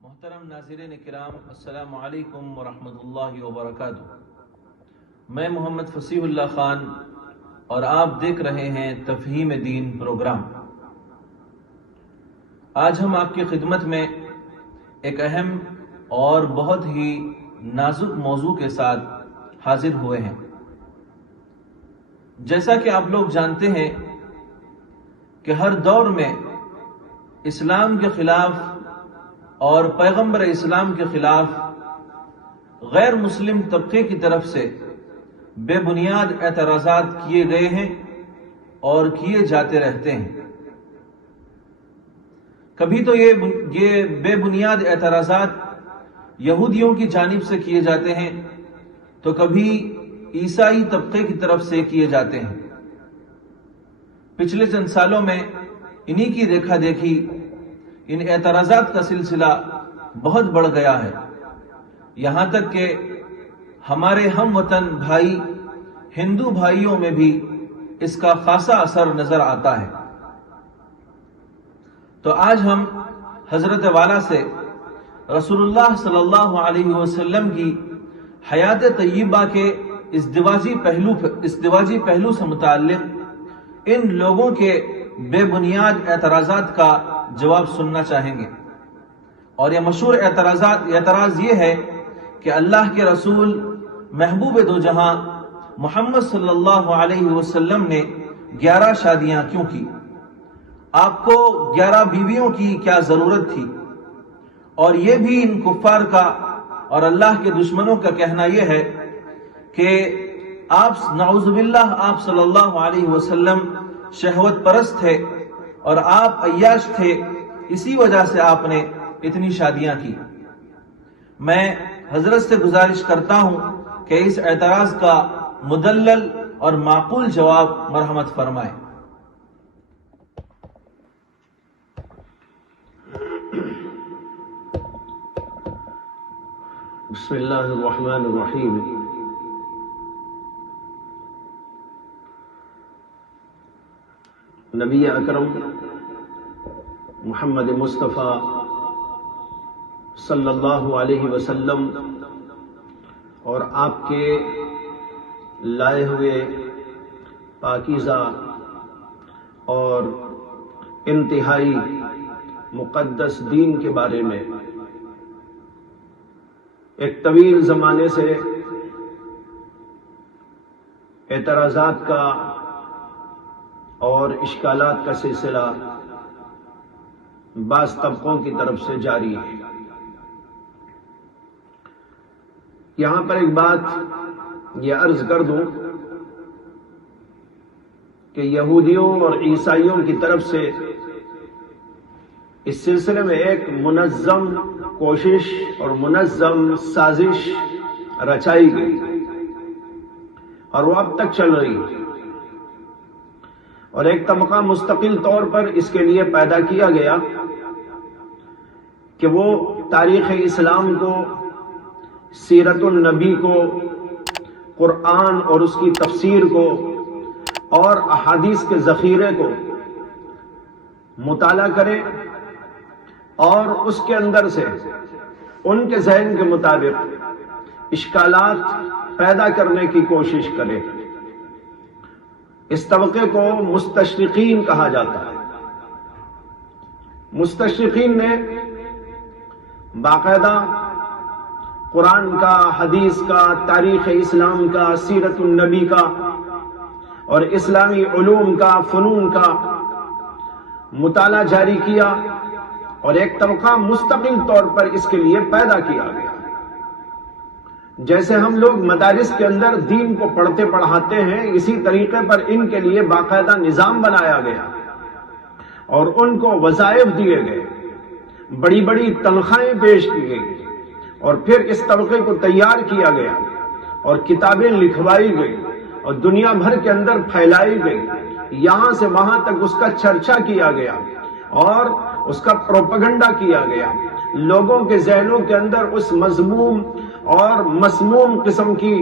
محترم ناظرین کرام، السلام علیکم ورحمۃ اللہ وبرکاتہ۔ میں محمد فصیح اللہ خان اور آپ دیکھ رہے ہیں تفہیم دین پروگرام۔ آج ہم آپ کی خدمت میں ایک اہم اور بہت ہی نازک موضوع کے ساتھ حاضر ہوئے ہیں۔ جیسا کہ آپ لوگ جانتے ہیں کہ ہر دور میں اسلام کے خلاف اور پیغمبر اسلام کے خلاف غیر مسلم طبقے کی طرف سے بے بنیاد اعتراضات کیے گئے ہیں اور کیے جاتے رہتے ہیں۔ کبھی تو یہ بے بنیاد اعتراضات یہودیوں کی جانب سے کیے جاتے ہیں تو کبھی عیسائی طبقے کی طرف سے کیے جاتے ہیں۔ پچھلے چند سالوں میں انہی کی دیکھا دیکھی ان اعتراضات کا سلسلہ بہت بڑھ گیا ہے، یہاں تک کہ ہمارے ہم وطن بھائی ہندو بھائیوں میں بھی اس کا خاصا اثر نظر آتا ہے۔ تو آج ہم حضرت والا سے رسول اللہ صلی اللہ علیہ وسلم کی حیات طیبہ کے ازدواجی پہلو سے متعلق ان لوگوں کے بے بنیاد اعتراضات کا جواب سننا چاہیں گے۔ اور یہ مشہور اعتراض یہ ہے کہ اللہ کے رسول محبوب دو جہاں محمد صلی اللہ علیہ وسلم نے 11 شادیاں کیوں کی؟ آپ کو 11 بیویوں کی کیا ضرورت تھی؟ اور یہ بھی ان کفار کا اور اللہ کے دشمنوں کا کہنا یہ ہے کہ آپ نعوذ باللہ آپ صلی اللہ علیہ وسلم شہوت پرست تھے اور آپ عیاش تھے، اسی وجہ سے آپ نے اتنی شادیاں کی۔ میں حضرت سے گزارش کرتا ہوں کہ اس اعتراض کا مدلل اور معقول جواب مرحمت فرمائیں۔ بسم اللہ الرحمن الرحیم۔ نبی اکرم محمد مصطفیٰ صلی اللہ علیہ وسلم اور آپ کے لائے ہوئے پاکیزہ اور انتہائی مقدس دین کے بارے میں ایک طویل زمانے سے اعتراضات کا اور اشکالات کا سلسلہ بعض طبقوں کی طرف سے جاری ہے۔ یہاں پر ایک بات یہ عرض کر دوں کہ یہودیوں اور عیسائیوں کی طرف سے اس سلسلے میں ایک منظم کوشش اور منظم سازش رچائی گئی اور وہ اب تک چل رہی ہے، اور ایک طبقہ مستقل طور پر اس کے لیے پیدا کیا گیا کہ وہ تاریخ اسلام کو، سیرت النبی کو، قرآن اور اس کی تفسیر کو اور احادیث کے ذخیرے کو مطالعہ کرے اور اس کے اندر سے ان کے ذہن کے مطابق اشکالات پیدا کرنے کی کوشش کرے۔ اس طبقے کو مستشرقین کہا جاتا ہے۔ مستشرقین نے باقاعدہ قرآن کا، حدیث کا، تاریخ اسلام کا، سیرت النبی کا اور اسلامی علوم کا، فنون کا مطالعہ جاری کیا اور ایک طبقہ مستقل طور پر اس کے لیے پیدا کیا گیا۔ جیسے ہم لوگ مدارس کے اندر دین کو پڑھتے پڑھاتے ہیں، اسی طریقے پر ان کے لیے باقاعدہ نظام بنایا گیا اور ان کو وظائف دیے گئے، بڑی بڑی تنخواہیں پیش کی گئی اور پھر اس طبقے کو تیار کیا گیا اور کتابیں لکھوائی گئی اور دنیا بھر کے اندر پھیلائی گئی، یہاں سے وہاں تک اس کا چرچا کیا گیا اور اس کا پروپیگنڈا کیا گیا، لوگوں کے ذہنوں کے اندر اس مذموم اور مسموم قسم کی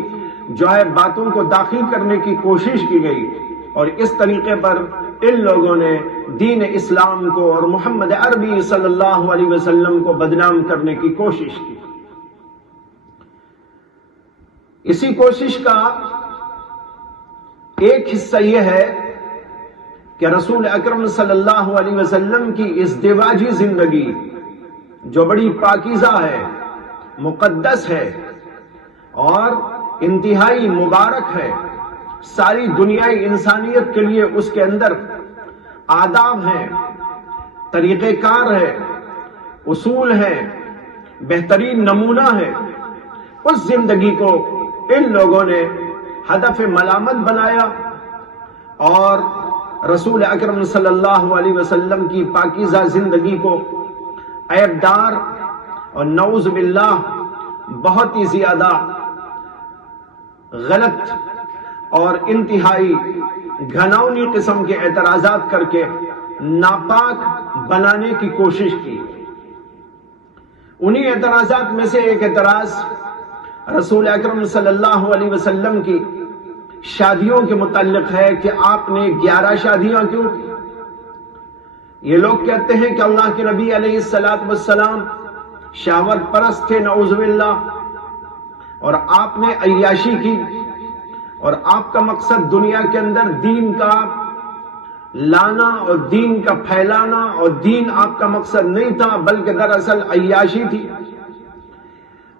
جو ہے باتوں کو داخل کرنے کی کوشش کی گئی، اور اس طریقے پر ان لوگوں نے دین اسلام کو اور محمد عربی صلی اللہ علیہ وسلم کو بدنام کرنے کی کوشش کی۔ اسی کوشش کا ایک حصہ یہ ہے کہ رسول اکرم صلی اللہ علیہ وسلم کی ازدواجی زندگی جو بڑی پاکیزہ ہے، مقدس ہے اور انتہائی مبارک ہے، ساری دنیائی انسانیت کے لیے اس کے اندر آداب ہیں، طریقہ کار ہے، اصول ہے، بہترین نمونہ ہے، اس زندگی کو ان لوگوں نے ہدف ملامت بنایا اور رسول اکرم صلی اللہ علیہ وسلم کی پاکیزہ زندگی کو عیبدار اور نعوذ باللہ بہت ہی زیادہ غلط اور انتہائی گھناؤنی قسم کے اعتراضات کر کے ناپاک بنانے کی کوشش کی۔ انہی اعتراضات میں سے ایک اعتراض رسول اکرم صلی اللہ علیہ وسلم کی شادیوں کے متعلق ہے کہ آپ نے 11 شادیاں کیوں کی؟ یہ لوگ کہتے ہیں کہ اللہ کے نبی علیہ السلام شہوت پرست تھے، نعوذ باللہ، اور آپ نے عیاشی کی، اور آپ کا مقصد دنیا کے اندر دین کا لانا اور دین کا پھیلانا، اور دین آپ کا مقصد نہیں تھا بلکہ دراصل عیاشی تھی۔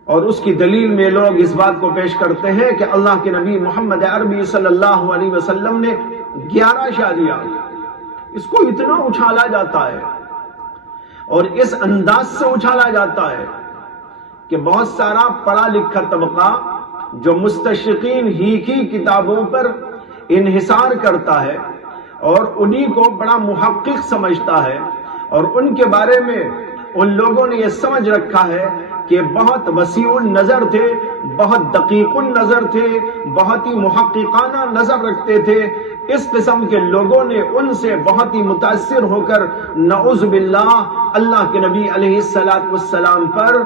اور اس کی دلیل میں لوگ اس بات کو پیش کرتے ہیں کہ اللہ کے نبی محمد عربی صلی اللہ علیہ وسلم نے 11 شادیاں، اس کو اتنا اچھالا جاتا ہے اور اس انداز سے اچھالا جاتا ہے کہ بہت سارا پڑھا لکھا طبقہ جو مستشرقین ہی کی کتابوں پر انحصار کرتا ہے اور انہی کو بڑا محقق سمجھتا ہے، اور ان کے بارے میں ان لوگوں نے یہ سمجھ رکھا ہے کہ بہت وسیع النظر تھے، بہت دقیق النظر تھے، بہت ہی محققانہ نظر رکھتے تھے۔ اس قسم کے لوگوں نے ان سے بہت ہی متاثر ہو کر نعوذ باللہ اللہ کے نبی علیہ السلام پر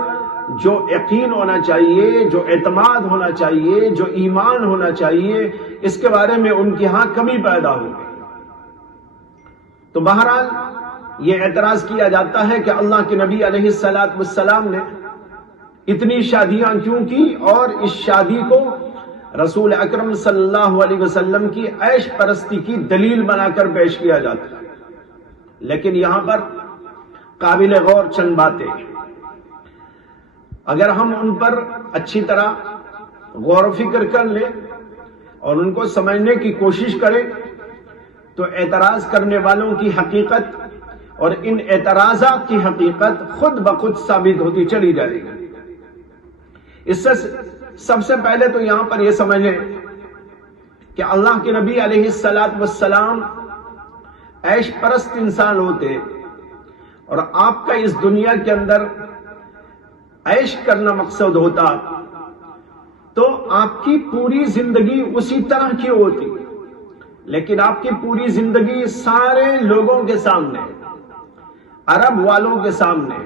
جو یقین ہونا چاہیے، جو اعتماد ہونا چاہیے، جو ایمان ہونا چاہیے، اس کے بارے میں ان کی ہاں کمی پیدا ہو گئی۔ تو بہرحال یہ اعتراض کیا جاتا ہے کہ اللہ کے نبی علیہ السلام نے اتنی شادیاں کیوں کی، اور اس شادی کو رسول اکرم صلی اللہ علیہ وسلم کی عیش پرستی کی دلیل بنا کر پیش کیا جاتا ہے۔ لیکن یہاں پر قابل غور چند باتیں، اگر ہم ان پر اچھی طرح غور و فکر کر لیں اور ان کو سمجھنے کی کوشش کریں تو اعتراض کرنے والوں کی حقیقت اور ان اعتراضات کی حقیقت خود بخود ثابت ہوتی چلی جائے گی۔ اس سے سب سے پہلے تو یہاں پر یہ سمجھیں کہ اللہ کے نبی علیہ السلام عیش پرست انسان ہوتے، اور آپ کا اس دنیا کے اندر عیش کرنا مقصد ہوتا تو آپ کی پوری زندگی اسی طرح کی ہوتی، لیکن آپ کی پوری زندگی سارے لوگوں کے سامنے، عرب والوں کے سامنے،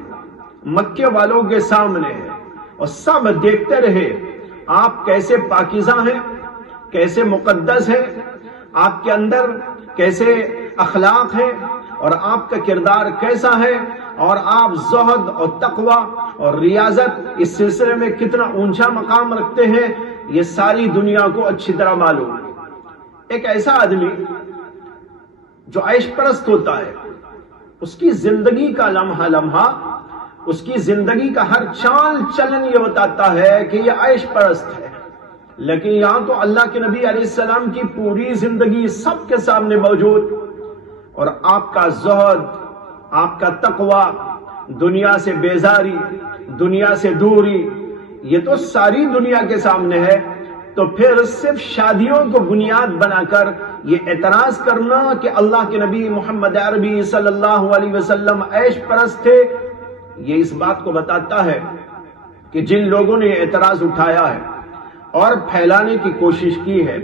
مکے والوں کے سامنے ہے، اور سب دیکھتے رہے آپ کیسے پاکیزہ ہیں، کیسے مقدس ہیں، آپ کے اندر کیسے اخلاق ہیں، اور آپ کا کردار کیسا ہے، اور آپ زہد اور تقوی اور ریاضت اس سلسلے میں کتنا اونچا مقام رکھتے ہیں، یہ ساری دنیا کو اچھی طرح معلوم ہے۔ ایک ایسا آدمی جو عیش پرست ہوتا ہے، اس کی زندگی کا لمحہ لمحہ، اس کی زندگی کا ہر چال چلن یہ بتاتا ہے کہ یہ عیش پرست ہے۔ لیکن یہاں تو اللہ کے نبی علیہ السلام کی پوری زندگی سب کے سامنے موجود، اور آپ کا زہد، آپ کا تقوی، دنیا سے بیزاری، دنیا سے دوری، یہ تو ساری دنیا کے سامنے ہے۔ تو پھر صرف شادیوں کو بنیاد بنا کر یہ اعتراض کرنا کہ اللہ کے نبی محمد عربی صلی اللہ علیہ وسلم عیش پرست تھے، یہ اس بات کو بتاتا ہے کہ جن لوگوں نے اعتراض اٹھایا ہے اور پھیلانے کی کوشش کی ہے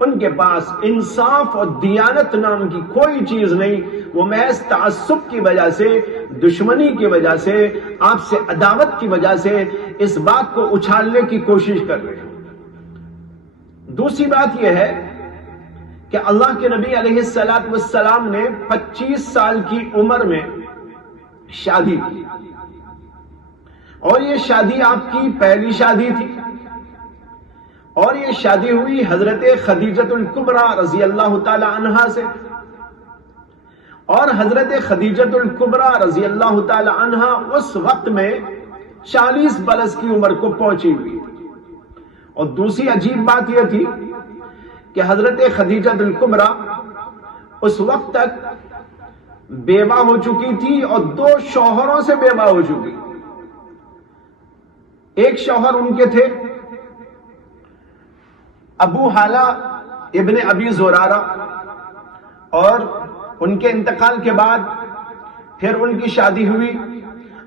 ان کے پاس انصاف اور دیانت نام کی کوئی چیز نہیں، وہ محض تعصب کی وجہ سے، دشمنی کی وجہ سے، آپ سے عداوت کی وجہ سے اس بات کو اچھالنے کی کوشش کر رہے ہیں۔ دوسری بات یہ ہے کہ اللہ کے نبی علیہ السلام نے 25 سال کی عمر میں شادی کی، اور یہ شادی آپ کی پہلی شادی تھی، اور یہ شادی ہوئی حضرت خدیجۃ الکبریٰ رضی اللہ تعالی عنہا سے، اور حضرت خدیجۃ الکبریٰ رضی اللہ تعالی عنہا اس وقت میں 40 برس کی عمر کو پہنچی ہوئی تھی۔ اور دوسری عجیب بات یہ تھی کہ حضرت خدیجۃ الکبریٰ اس وقت تک بیوہ ہو چکی تھی اور 2 شوہروں سے بیوہ ہو چکی۔ ایک شوہر ان کے تھے ابو حالہ ابن ابی زرارہ، اور ان کے انتقال کے بعد پھر ان کی شادی ہوئی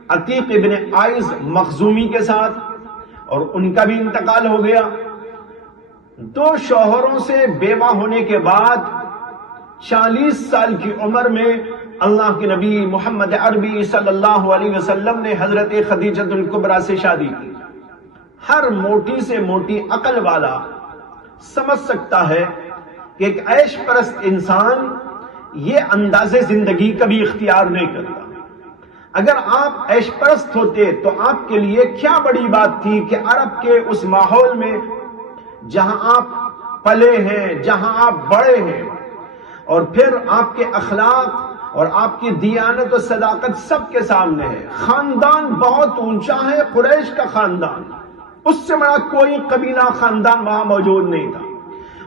عتیق ابن عائز مخزومی کے ساتھ، اور ان کا بھی انتقال ہو گیا۔ 2 شوہروں سے بیوہ ہونے کے بعد 40 سال کی عمر میں اللہ کے نبی محمد عربی صلی اللہ علیہ وسلم نے حضرت خدیجۃ الکبریٰ سے شادی کی۔ ہر موٹی سے موٹی عقل والا سمجھ سکتا ہے کہ ایک عیش پرست انسان یہ انداز زندگی کبھی اختیار نہیں کرتا۔ اگر آپ عیش پرست ہوتے تو آپ کے لیے کیا بڑی بات تھی کہ عرب کے اس ماحول میں جہاں آپ پلے ہیں، جہاں آپ بڑے ہیں، اور پھر آپ کے اخلاق اور آپ کی دیانت و صداقت سب کے سامنے ہے، خاندان بہت اونچا ہے، قریش کا خاندان، اس سے بڑا کوئی قبیلہ خاندان وہاں موجود نہیں تھا،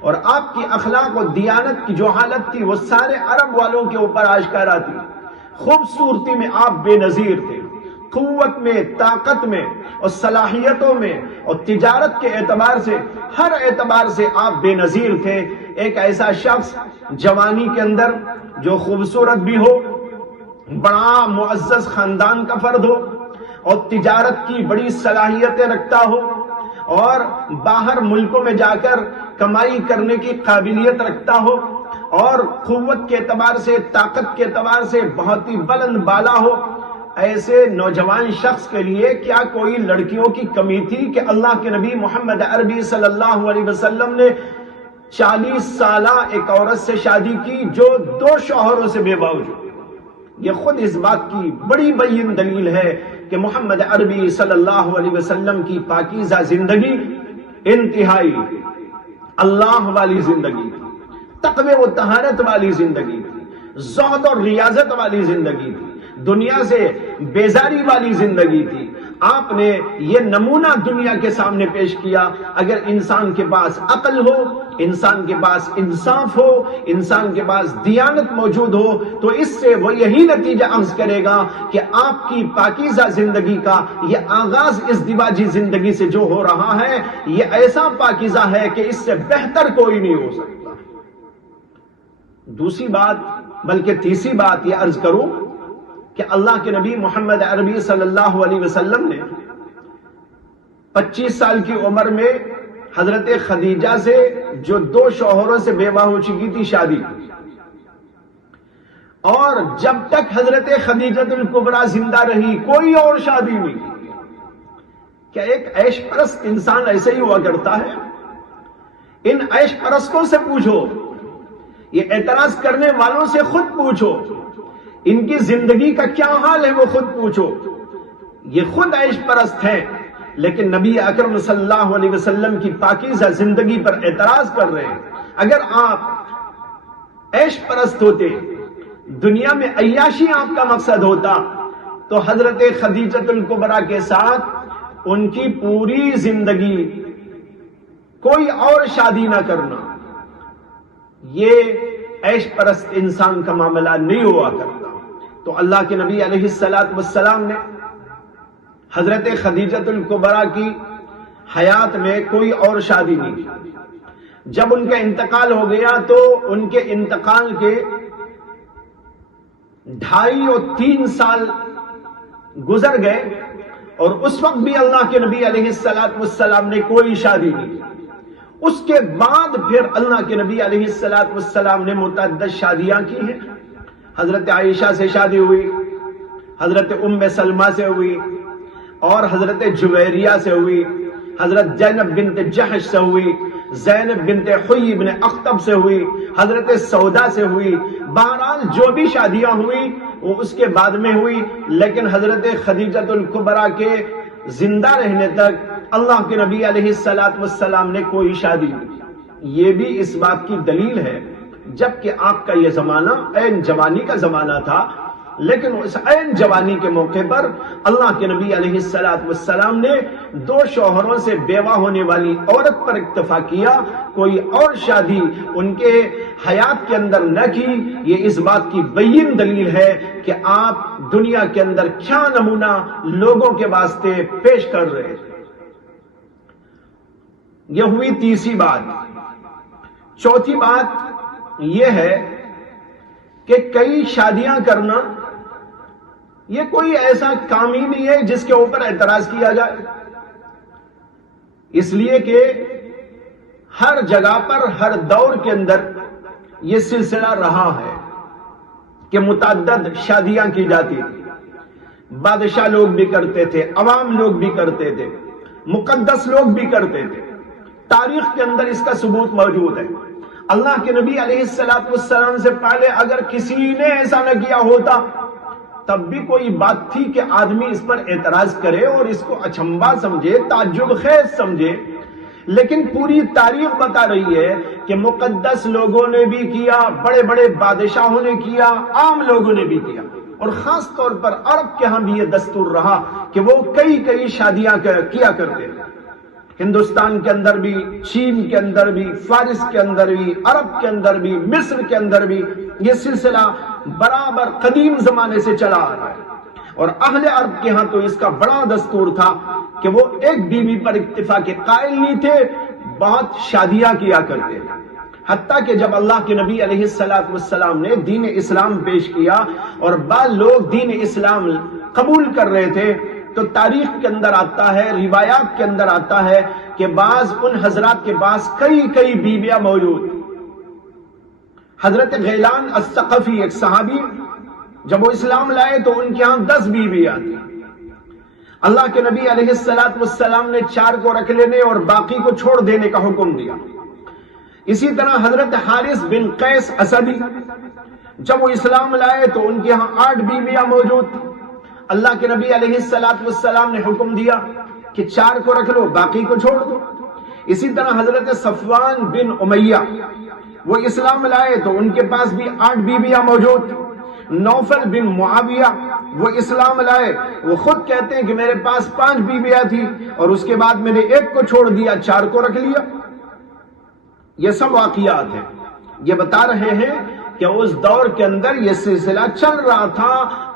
اور آپ کی اخلاق و دیانت کی جو حالت تھی وہ سارے عرب والوں کے اوپر آشکارا تھی۔ خوبصورتی میں آپ بے نظیر تھے، قوت میں، طاقت میں اور صلاحیتوں میں اور تجارت کے اعتبار سے، ہر اعتبار سے آپ بے نظیر تھے۔ ایک ایسا شخص جوانی کے اندر جو خوبصورت بھی ہو، بڑا معزز خاندان کا فرد ہو، اور تجارت کی بڑی صلاحیتیں رکھتا ہو، اور باہر ملکوں میں جا کر کمائی کرنے کی قابلیت رکھتا ہو، اور قوت کے اعتبار سے، طاقت کے اعتبار سے بہت ہی بلند بالا ہو، ایسے نوجوان شخص کے لیے کیا کوئی لڑکیوں کی کمی تھی کہ اللہ کے نبی محمد عربی صلی اللہ علیہ وسلم نے 40 سالہ ایک عورت سے شادی کی جو 2 شوہروں سے بیوہ ہو چکی۔ یہ خود اس بات کی بڑی بین دلیل ہے کہ محمد عربی صلی اللہ علیہ وسلم کی پاکیزہ زندگی انتہائی اللہ والی زندگی تھی، تقوی و طہارت والی زندگی تھی، زہد اور ریاضت والی زندگی تھی، دنیا سے بیزاری والی زندگی تھی۔ آپ نے یہ نمونہ دنیا کے سامنے پیش کیا۔ اگر انسان کے پاس عقل ہو، انسان کے پاس انصاف ہو، انسان کے پاس دیانت موجود ہو، تو اس سے وہ یہی نتیجہ اخذ کرے گا کہ آپ کی پاکیزہ زندگی کا یہ آغاز ازدواجی زندگی سے جو ہو رہا ہے، یہ ایسا پاکیزہ ہے کہ اس سے بہتر کوئی نہیں ہو سکتا۔ دوسری بات، بلکہ تیسری بات یہ عرض کروں کہ اللہ کے نبی محمد عربی صلی اللہ علیہ وسلم نے 25 سال کی عمر میں حضرت خدیجہ سے جو 2 شوہروں سے بیوہ ہو چکی تھی شادی کی، اور جب تک حضرت خدیجۃ الکبریٰ زندہ رہی کوئی اور شادی نہیں کی۔ کیا ایک عیش پرست انسان ایسے ہی ہوا کرتا ہے؟ ان عیش پرستوں سے پوچھو، یہ اعتراض کرنے والوں سے خود پوچھو، ان کی زندگی کا کیا حال ہے وہ خود پوچھو۔ یہ خود عیش پرست ہیں، لیکن نبی اکرم صلی اللہ علیہ وسلم کی پاکیزہ زندگی پر اعتراض کر رہے ہیں۔ اگر آپ عیش پرست ہوتے، دنیا میں عیاشی آپ کا مقصد ہوتا، تو حضرت خدیجۃ الکبریٰ کے ساتھ ان کی پوری زندگی کوئی اور شادی نہ کرنا، یہ عیش پرست انسان کا معاملہ نہیں ہوا کرتا۔ تو اللہ کے نبی علیہ السلام نے حضرت خدیجۃ الکبریٰ کی حیات میں کوئی اور شادی نہیں کی۔ جب ان کا انتقال ہو گیا تو ان کے انتقال کے 2.5 اور 3 سال گزر گئے، اور اس وقت بھی اللہ کے نبی علیہ السلام نے کوئی شادی نہیں کی۔ اس کے بعد پھر اللہ کے نبی علیہ السلام نے متعدد شادیاں کی ہیں۔ حضرت عائشہ سے شادی ہوئی، حضرت ام سلمہ سے ہوئی، اور حضرت جویریہ سے ہوئی، حضرت زینب بنت جحش سے ہوئی، زینب بنت حیی بن اخطب سے ہوئی، حضرت سودا سے ہوئی۔ بہرحال جو بھی شادیاں ہوئی وہ اس کے بعد میں ہوئی، لیکن حضرت خدیجہ الکبریٰ کے زندہ رہنے تک اللہ کے نبی علیہ السلام نے کوئی شادی نہیں۔ یہ بھی اس بات کی دلیل ہے، جبکہ آپ کا یہ زمانہ عین جوانی کا زمانہ تھا، لیکن اس عین جوانی کے موقع پر اللہ کے نبی علیہ السلام نے 2 شوہروں سے بیوہ ہونے والی عورت پر اکتفا کیا، کوئی اور شادی ان کے حیات کے اندر نہ کی۔ یہ اس بات کی بین دلیل ہے کہ آپ دنیا کے اندر کیا نمونہ لوگوں کے واسطے پیش کر رہے تھے۔ یہ ہوئی تیسری بات۔ چوتھی بات یہ ہے کہ کئی شادیاں کرنا یہ کوئی ایسا کام ہی نہیں ہے جس کے اوپر اعتراض کیا جائے، اس لیے کہ ہر جگہ پر ہر دور کے اندر یہ سلسلہ رہا ہے کہ متعدد شادیاں کی جاتی تھی۔ بادشاہ لوگ بھی کرتے تھے، عوام لوگ بھی کرتے تھے، مقدس لوگ بھی کرتے تھے۔ تاریخ کے اندر اس کا ثبوت موجود ہے۔ اللہ کے نبی علیہ السلام سے پہلے اگر کسی نے ایسا نہ کیا ہوتا تب بھی کوئی بات تھی کہ آدمی اس پر اعتراض کرے اور اس کو اچنبھا سمجھے، تعجب خیز سمجھے، لیکن پوری تاریخ بتا رہی ہے کہ مقدس لوگوں نے بھی کیا، بڑے بڑے بادشاہوں نے کیا، عام لوگوں نے بھی کیا، اور خاص طور پر عرب کے ہاں بھی یہ دستور رہا کہ وہ کئی شادیاں کیا کرتے تھے۔ ہندوستان کے اندر بھی، چین کے اندر بھی، فارس کے اندر بھی، عرب کے اندر بھی، مصر کے اندر بھی یہ سلسلہ برابر قدیم زمانے سے چلا آ رہا ہے۔ اور اہل عرب کے ہاں تو اس کا بڑا دستور تھا کہ وہ ایک بیوی پر اکتفا کے قائل نہیں تھے، بہت شادیاں کیا کرتے تھے۔ حتیٰ کہ جب اللہ کے نبی علیہ السلام نے دین اسلام پیش کیا اور بعض لوگ دین اسلام قبول کر رہے تھے تو تاریخ کے اندر آتا ہے، روایات کے اندر آتا ہے کہ بعض ان حضرات کے پاس کئی بیویاں موجود۔ حضرت غیلان الثقفی ایک صحابی، جب وہ اسلام لائے تو ان کے ہاں 10 بیویاں تھیں۔ اللہ کے نبی علیہ السلام نے 4 کو رکھ لینے اور باقی کو چھوڑ دینے کا حکم دیا۔ اسی طرح حضرت حارث بن قیس اسدی، جب وہ اسلام لائے تو ان کے ہاں 8 بیویاں موجود تھیں۔ اللہ کے نبی علیہ السلام نے حکم دیا کہ 4 کو رکھ لو، باقی کو چھوڑ دو۔ اسی طرح حضرت صفوان بن امیہ، وہ اسلام لائے تو ان کے پاس بھی 8 بیویاں موجود تھیں۔ نوفل بن معاویہ، وہ اسلام لائے، وہ خود کہتے ہیں کہ میرے پاس 5 بیویاں تھی اور اس کے بعد میں نے 1 کو چھوڑ دیا، 4 کو رکھ لیا۔ یہ سب واقعات ہیں، یہ بتا رہے ہیں کہ اس دور کے اندر یہ سلسلہ چل رہا تھا،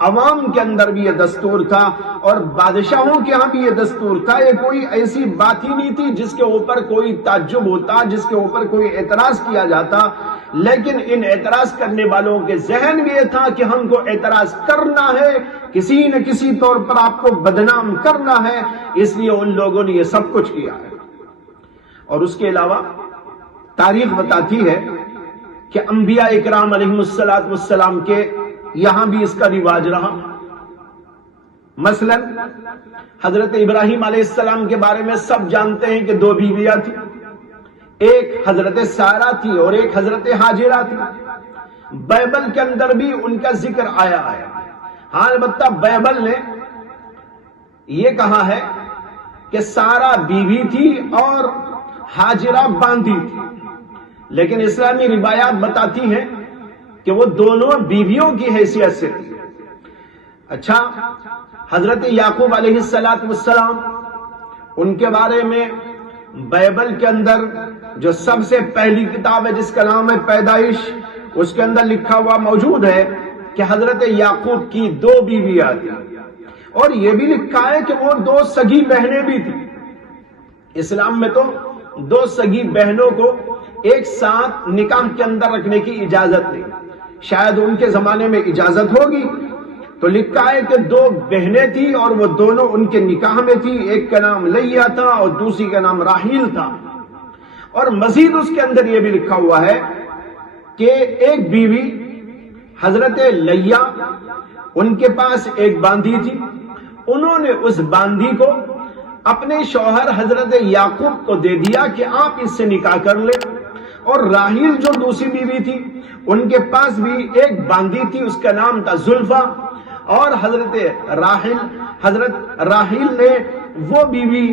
عوام کے اندر بھی یہ دستور تھا اور بادشاہوں کے ہاں بھی یہ دستور تھا۔ یہ کوئی ایسی بات ہی نہیں تھی جس کے اوپر کوئی تعجب ہوتا، جس کے اوپر کوئی اعتراض کیا جاتا، لیکن ان اعتراض کرنے والوں کے ذہن میں یہ تھا کہ ہم کو اعتراض کرنا ہے، کسی نہ کسی طور پر آپ کو بدنام کرنا ہے، اس لیے ان لوگوں نے یہ سب کچھ کیا ہے۔ اور اس کے علاوہ تاریخ بتاتی ہے کہ انبیاء اکرام علیہم السلام کے یہاں بھی اس کا رواج رہا۔ مثلا حضرت ابراہیم علیہ السلام کے بارے میں سب جانتے ہیں کہ 2 بیویاں تھیں، ایک حضرت سارہ تھی اور ایک حضرت حاجرہ تھی۔ بائبل کے اندر بھی ان کا ذکر آیا ہے۔ ہاں البتہ بائبل نے یہ کہا ہے کہ سارہ بیوی تھی اور حاجرہ باندھی تھی، لیکن اسلامی روایات بتاتی ہیں کہ وہ دونوں بیویوں کی حیثیت سے تھی۔ اچھا، حضرت یعقوب علیہ السلام، ان کے بارے میں بائبل کے اندر جو سب سے پہلی کتاب ہے جس کا نام ہے پیدائش، اس کے اندر لکھا ہوا موجود ہے کہ حضرت یعقوب کی 2 بیویاں تھیں، اور یہ بھی لکھا ہے کہ وہ 2 سگی بہنیں بھی تھیں۔ اسلام میں تو 2 سگی بہنوں کو ایک ساتھ نکاح کے اندر رکھنے کی اجازت نہیں، شاید ان کے زمانے میں اجازت ہوگی، تو لکھا ہے کہ دو بہنیں تھیں اور وہ دونوں ان کے نکاح میں تھی، ایک کا نام لیا تھا اور دوسری کا نام راحیل تھا۔ اور مزید اس کے اندر یہ بھی لکھا ہوا ہے کہ ایک بیوی حضرت لیا، ان کے پاس ایک باندھی تھی، انہوں نے اس باندھی کو اپنے شوہر حضرت یعقوب کو دے دیا کہ آپ اس سے نکاح کر لیں۔ اور راحیل جو دوسری بیوی تھی، ان کے پاس بھی ایک باندھی تھی، اس کا نام تھا زلفا، اور حضرت راحیل نے وہ بیوی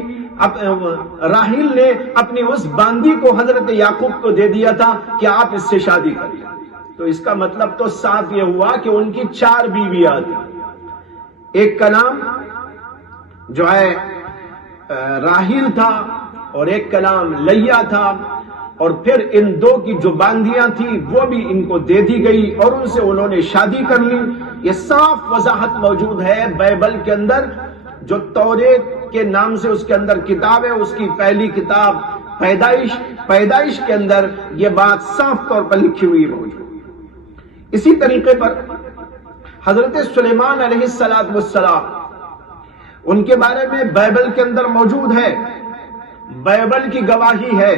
راحیل نے اپنی اس باندھی کو حضرت یعقوب کو دے دیا تھا کہ آپ اس سے شادی کر لیں۔ تو اس کا مطلب تو صاف یہ ہوا کہ ان کی 4 بیویاں تھیں، ایک کا نام جو ہے راحیل تھا اور ایک کا نام لیا تھا، اور پھر ان دو کی جو باندیاں تھیں وہ بھی ان کو دے دی گئی اور ان سے انہوں نے شادی کر لی۔ یہ صاف وضاحت موجود ہے بائبل کے اندر، جو توریت کے نام سے اس کے اندر کتاب ہے، اس کی پہلی کتاب پیدائش کے اندر یہ بات صاف طور پر لکھی ہوئی موجود۔ اسی طریقے پر حضرت سلیمان علیہ السلام، ان کے بارے میں بائبل کے اندر موجود ہے، بائبل کی گواہی ہے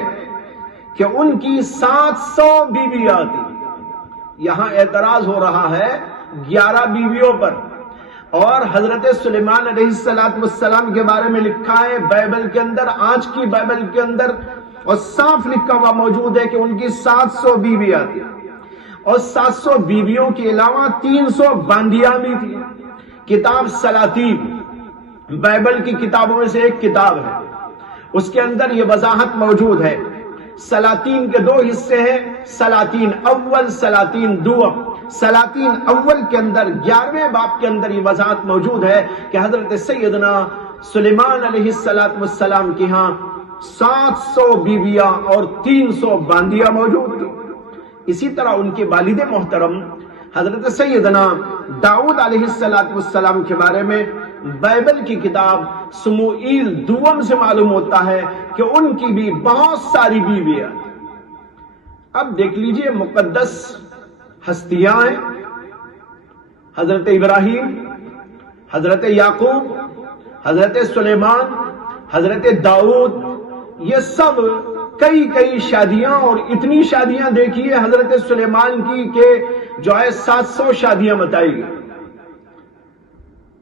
کہ ان کی 700 بیویاں تھیں۔ یہاں اعتراض ہو رہا ہے 11 بیویوں پر، اور حضرت سلیمان علیہ السلام کے بارے میں لکھا ہے بائبل کے اندر، آج کی بائبل کے اندر، اور صاف لکھا ہوا موجود ہے کہ ان کی 700 بیویاں تھیں، اور 700 بیویوں کے علاوہ 300 باندیاں بھی تھیں۔ کتاب سلاطین بائبل کی کتابوں میں سے ایک کتاب ہے، اس کے اندر یہ وضاحت موجود ہے۔ سلاطین کے 2 حصے ہیں، سلاطین اول، سلاطین دوم۔ سلاطین اول کے اندر 11ویں باب کے اندر یہ وضاحت موجود ہے کہ حضرت سیدنا سلیمان علیہ السلام کی ہاں 700 بیویاں اور 300 باندیاں موجود تھیں۔ اسی طرح ان کے والد محترم حضرت سیدنا داؤد علیہ السلام کے بارے میں بائبل کی کتاب سموئیل دوم سے معلوم ہوتا ہے کہ ان کی بھی بہت ساری بیویاں۔ اب دیکھ لیجئے مقدس ہستیاں ہیں، حضرت ابراہیم، حضرت یعقوب، حضرت سلیمان، حضرت داؤد، یہ سب کئی شادیاں، اور اتنی شادیاں دیکھیے حضرت سلیمان کی کہ جو ہے 700 شادیاں بتائی گئی۔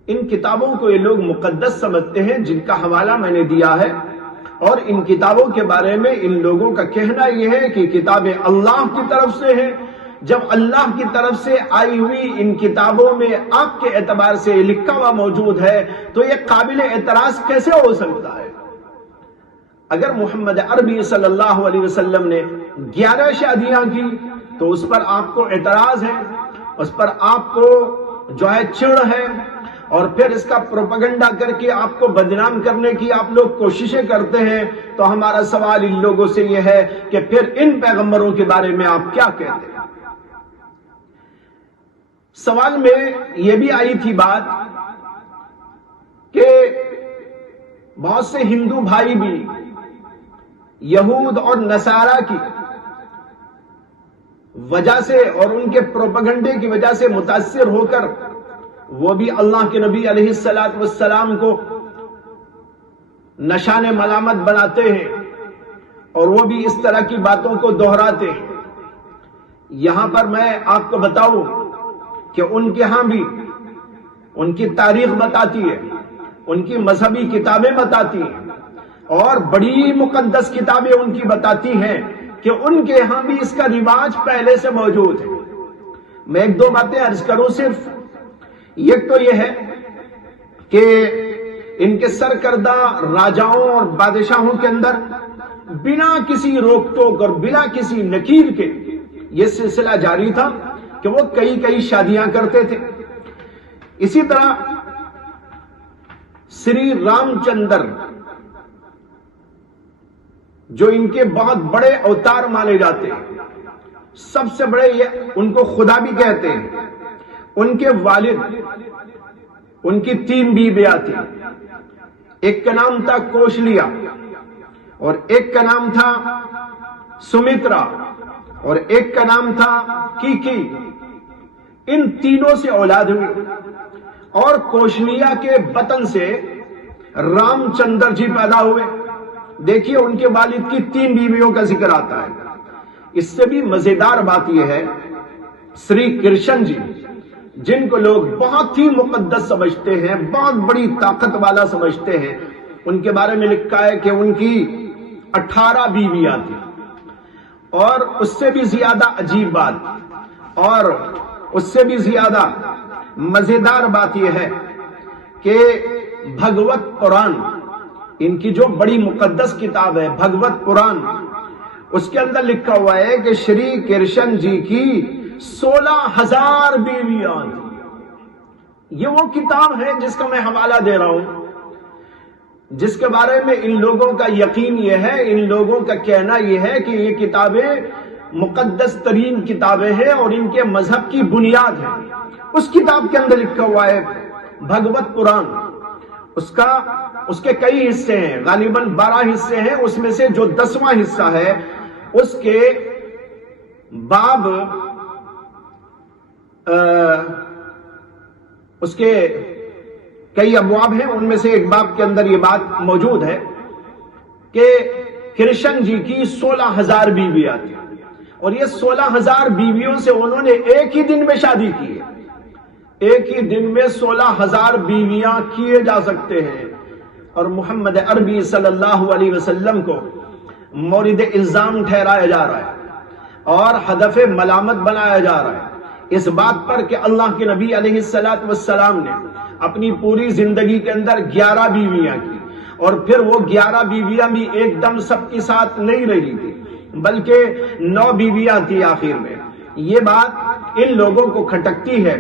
ان کتابوں کو یہ لوگ مقدس سمجھتے ہیں جن کا حوالہ میں نے دیا ہے، اور ان کتابوں کے بارے میں ان لوگوں کا کہنا یہ ہے کہ کتابیں اللہ کی طرف سے ہیں۔ جب اللہ کی طرف سے آئی ہوئی ان کتابوں میں آپ کے اعتبار سے لکھا ہوا موجود ہے تو یہ قابل اعتراض کیسے ہو سکتا ہے؟ اگر محمد عربی صلی اللہ علیہ وسلم نے 11 شادیاں کی تو اس پر آپ کو اعتراض ہے، اس پر آپ کو جو ہے چڑ ہے، اور پھر اس کا پروپیگنڈا کر کے آپ کو بدنام کرنے کی آپ لوگ کوششیں کرتے ہیں۔ تو ہمارا سوال ان لوگوں سے یہ ہے کہ پھر ان پیغمبروں کے بارے میں آپ کیا کہتے ہیں؟ سوال میں یہ بھی آئی تھی بات کہ بہت سے ہندو بھائی بھی یہود اور نصارہ کی وجہ سے اور ان کے پروپیگنڈے کی وجہ سے متاثر ہو کر وہ بھی اللہ کے نبی علیہ السلام کو نشان ملامت بناتے ہیں اور وہ بھی اس طرح کی باتوں کو دہراتے ہیں۔ یہاں پر میں آپ کو بتاؤں کہ ان کے ہاں بھی ان کی تاریخ بتاتی ہے، ان کی مذہبی کتابیں بتاتی ہیں، اور بڑی مقدس کتابیں ان کی بتاتی ہیں کہ ان کے ہاں بھی اس کا رواج پہلے سے موجود ہے۔ میں 1-2 باتیں عرض کروں صرف۔ ایک تو یہ ہے کہ ان کے سرکردہ راجاؤں اور بادشاہوں کے اندر بنا کسی روک ٹوک اور بنا کسی نکیر کے یہ سلسلہ جاری تھا کہ وہ کئی شادیاں کرتے تھے۔ اسی طرح سری رام چندر جو ان کے بہت بڑے اوتار مانے جاتے ہیں، سب سے بڑے یہ ان کو خدا بھی کہتے ہیں، ان کے والد، ان کی 3 بیویاں تھیں، ایک کا نام تھا کوشلیا اور ایک کا نام تھا سمترا اور ایک کا نام تھا کیکی۔ ان تینوں سے اولاد ہوئی، اور کوشلیا کے بطن سے رام چندر جی پیدا ہوئے. دیکھیے ان کے والد کی 3 بیویوں کا ذکر آتا ہے. اس سے بھی مزیدار بات یہ ہے سری کرشن جی جن کو لوگ بہت ہی مقدس سمجھتے ہیں, بہت بڑی طاقت والا سمجھتے ہیں, ان کے بارے میں لکھا ہے کہ ان کی 18 بیویاں تھیں. اور اس سے بھی زیادہ عجیب بات اور اس سے بھی زیادہ مزیدار بات یہ ہے کہ بھگوت پران, ان کی جو بڑی مقدس کتاب ہے بھگوت پران, اس کے اندر لکھا ہوا ہے کہ شری کرشن جی کی 16,000 بیویاں تھیں. یہ وہ کتاب ہے جس کا میں حوالہ دے رہا ہوں, جس کے بارے میں ان لوگوں کا یقین یہ ہے, ان لوگوں کا کہنا یہ ہے کہ یہ کتابیں مقدس ترین کتابیں ہیں اور ان کے مذہب کی بنیاد ہے. اس کتاب کے اندر لکھا ہوا ہے بھگوت پران, اس کے کئی حصے ہیں, غالباً 12 حصے ہیں. اس میں سے جو 10واں حصہ ہے اس کے باب اس کے کئی ابواب ہیں. ان میں سے ایک باب کے اندر یہ بات موجود ہے کہ کرشن جی کی 16,000 بیویاں تھیں اور یہ 16,000 بیویوں سے انہوں نے ایک ہی دن میں شادی کی ہے. ایک ہی دن میں 16,000 بیویاں کیے جا سکتے ہیں. اور محمد عربی صلی اللہ علیہ وسلم کو مورد الزام ٹھہرایا جا رہا ہے اور ہدف ملامت بنایا جا رہا ہے اس بات پر کہ اللہ کے نبی علیہ السلام نے اپنی پوری زندگی کے اندر 11 بیویاں کی, اور پھر وہ 11 بیویاں بھی ایک دم سب کے ساتھ نہیں رہی تھی بلکہ 9 بیویاں تھی آخر میں. یہ بات ان لوگوں کو کھٹکتی ہے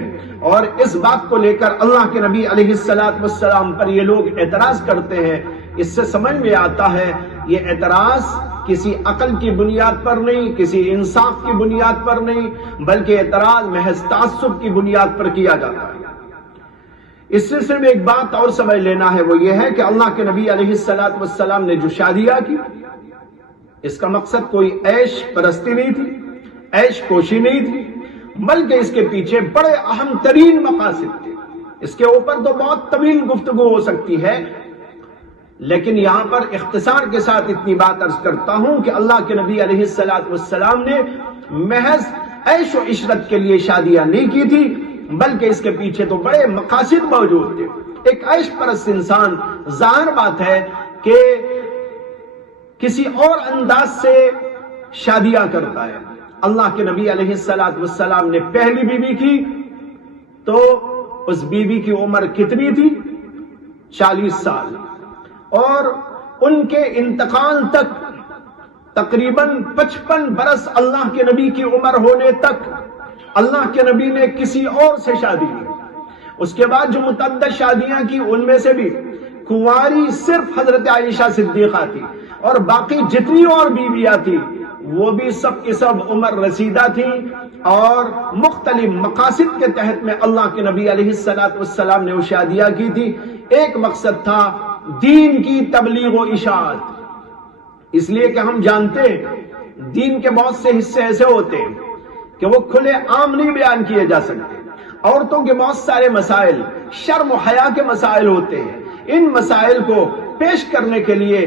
اور اس بات کو لے کر اللہ کے نبی علیہ السلام پر یہ لوگ اعتراض کرتے ہیں. اس سے سمجھ میں آتا ہے یہ اعتراض کسی عقل کی بنیاد پر نہیں, کسی انصاف کی بنیاد پر نہیں, بلکہ اعتراض محض تعصب کی بنیاد پر کیا جاتا ہے. اس سلسلے میں ایک بات اور سمجھ لینا ہے, وہ یہ ہے کہ اللہ کے نبی علیہ السلام نے جو شادیاں کی اس کا مقصد کوئی عیش پرستی نہیں تھی, عیش کوشی نہیں تھی, بلکہ اس کے پیچھے بڑے اہم ترین مقاصد تھے. اس کے اوپر تو بہت طویل گفتگو ہو سکتی ہے, لیکن یہاں پر اختصار کے ساتھ اتنی بات عرض کرتا ہوں کہ اللہ کے نبی علیہ السلام نے محض عیش و عشرت کے لیے شادیاں نہیں کی تھی, بلکہ اس کے پیچھے تو بڑے مقاصد موجود تھے. ایک عیش پرست انسان ظاہر بات ہے کہ کسی اور انداز سے شادیاں کرتا ہے. اللہ کے نبی علیہ السلام نے پہلی بیوی کی تو اس بیوی کی عمر کتنی تھی؟ 40 سال. اور ان کے انتقال تک تقریباً 55 برس اللہ کے نبی کی عمر ہونے تک اللہ کے نبی نے کسی اور سے شادی کی. اس کے بعد جو متعدد شادیاں کی ان میں سے بھی کنواری صرف حضرت عائشہ صدیقہ تھی, اور باقی جتنی اور بیویاں تھی وہ بھی سب کی سب عمر رسیدہ تھیں اور مختلف مقاصد کے تحت میں اللہ کے نبی علیہ السلام نے وہ شادیاں کی تھی. ایک مقصد تھا دین کی تبلیغ و اشاعت, اس لیے کہ ہم جانتے ہیں دین کے بہت سے حصے ایسے ہوتے ہیں کہ وہ کھلے عام نہیں بیان کیے جا سکتے. عورتوں کے بہت سارے مسائل شرم و حیا کے مسائل ہوتے ہیں. ان مسائل کو پیش کرنے کے لیے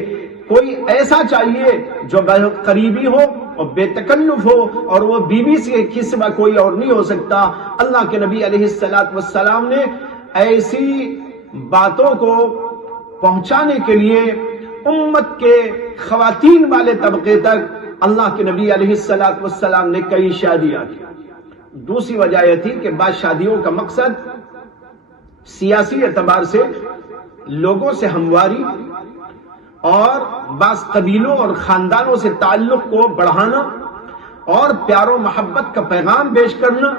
کوئی ایسا چاہیے جو قریبی ہو اور بے تکلف ہو, اور وہ بیوی سے کے سوا کوئی اور نہیں ہو سکتا. اللہ کے نبی علیہ السلام نے ایسی باتوں کو پہنچانے کے لیے امت کے خواتین والے طبقے تک اللہ کے نبی علیہ السلام نے کئی شادیاں کی. دوسری وجہ یہ تھی کہ بعض شادیوں کا مقصد سیاسی اعتبار سے لوگوں سے ہمواری اور بعض قبیلوں اور خاندانوں سے تعلق کو بڑھانا اور پیار و محبت کا پیغام پیش کرنا,